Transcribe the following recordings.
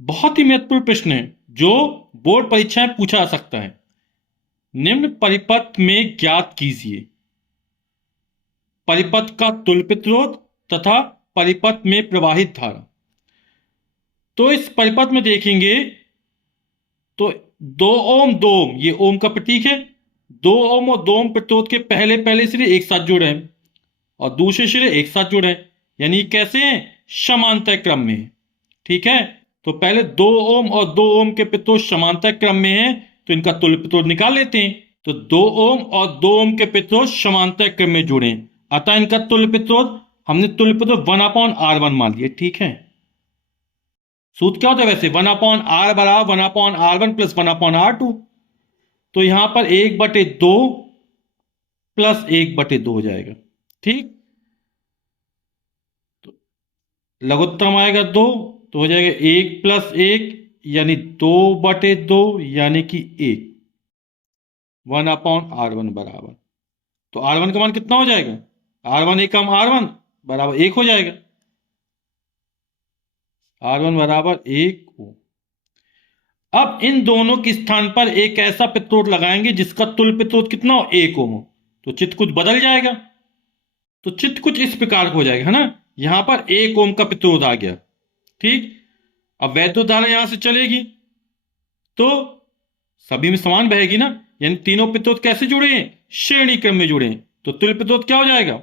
बहुत ही महत्वपूर्ण प्रश्न है जो बोर्ड परीक्षा में पूछा जा सकता है। निम्न परिपथ में ज्ञात कीजिए परिपथ का तुल्य प्रतिरोध तथा परिपथ में प्रवाहित धारा। तो इस परिपथ में देखेंगे तो 2 ओम ये ओम का प्रतीक है। 2 ओम और 2 ओम प्रतिरोध के पहले पहले सिरे एक साथ जुड़े हैं और दूसरे सिरे एक साथ जुड़े हैं, यानी कैसे हैं? समांतर क्रम में है। ठीक है, तो पहले 2 ओम और 2 ओम के प्रतिरोध समांतर क्रम में है, तो इनका तुल्य प्रतिरोध निकाल लेते हैं। तो 2 ओम और 2 ओम के प्रतिरोध समांतर क्रम में जुड़े हैं, अतः इनका तुल्य प्रतिरोध हमने तुल्य प्रतिरोध 1/R1 मान लिया। ठीक है, सूत्र क्या होता है वैसे? 1/R बराबर 1/R1 प्लस 1/R2। तो यहां पर 1/2 प्लस 1/2 हो जाएगा। ठीक, तो लघुत्तम आएगा 2, तो हो जाएगा 1 + 1 यानी 2/2 यानी कि 1 1/R1 बराबर। तो R1 का मान कितना हो जाएगा? R1 1 R1 बराबर 1 हो जाएगा। R1 बराबर 1 ओम। अब इन दोनों के स्थान पर एक ऐसा प्रतिरोध लगाएंगे जिसका तुल्य प्रतिरोध कितना हो? 1 ओम हो। तो चित्र कुछ बदल जाएगा। तो चित्र कुछ इस प्रकार का हो जाएगा, है ना? यहां पर 1 ओम का प्रतिरोध आ गया। ठीक, अब वैद्युत धारा यहां से चलेगी तो सभी में समान बहेगी ना, यानी तीनों प्रतिरोध कैसे जुड़े हैं? श्रेणी क्रम में जुड़े हैं। तो तुल्य प्रतिरोध क्या हो जाएगा?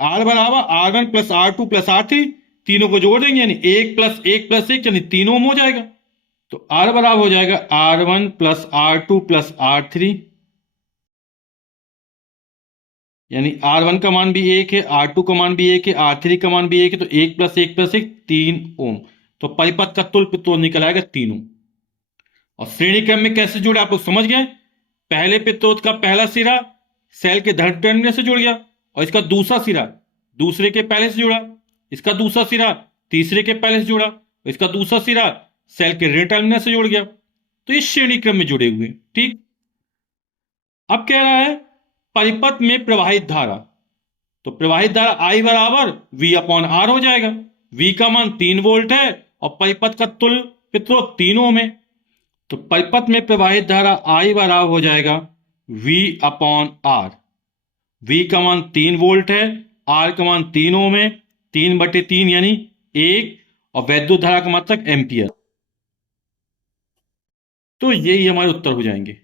R बराबर R1 plus R2 plus R3, तीनों को जोड़ देंगे यानी 1 + 1 + 1 यानी 3 ओम हो जाएगा। तो R बराबर हो जाएगा R1 plus R2 plus R3, यानी R1 का मान भी 1 है, R2 का मान भी 1 है, R3 का मान भी 1 है, तो 1 + 1 + 1 3 ओम। तो परिपथ का तुल्य प्रतिरोध निकल आएगा 3 ओम। और श्रेणी क्रम में कैसे जुड़े आप लोग समझ गए? पहले प्रतिरोध का पहला सिरा सेल के धन टर्मिनल से जुड़ गया और इसका दूसरा सिरा दूसरे के पहले से जुड़ा, इसका दूसरा सिरा तीसरे के पहले से जुड़ा और इसका दूसरा सिरा सेल के ऋण टर्मिनल से जुड़ गया। तो ये श्रेणी क्रम में जुड़े हुए। ठीक, अब कह रहा है परिपथ में प्रवाहित धारा। तो प्रवाहित धारा I बराबर V/R हो जाएगा। V का मान 3 वोल्ट है और परिपथ का तुल्य प्रतिरोध 3 ओम है। तो परिपथ में प्रवाहित धारा I बराबर हो जाएगा V/R। V का मान 3 वोल्ट है, R का मान 3 ओम है, 3/3 यानी 1, और वैद्युत धारा का मात्रक एम्पियर। तो यही हमारे उत्तर हो जाएंगे।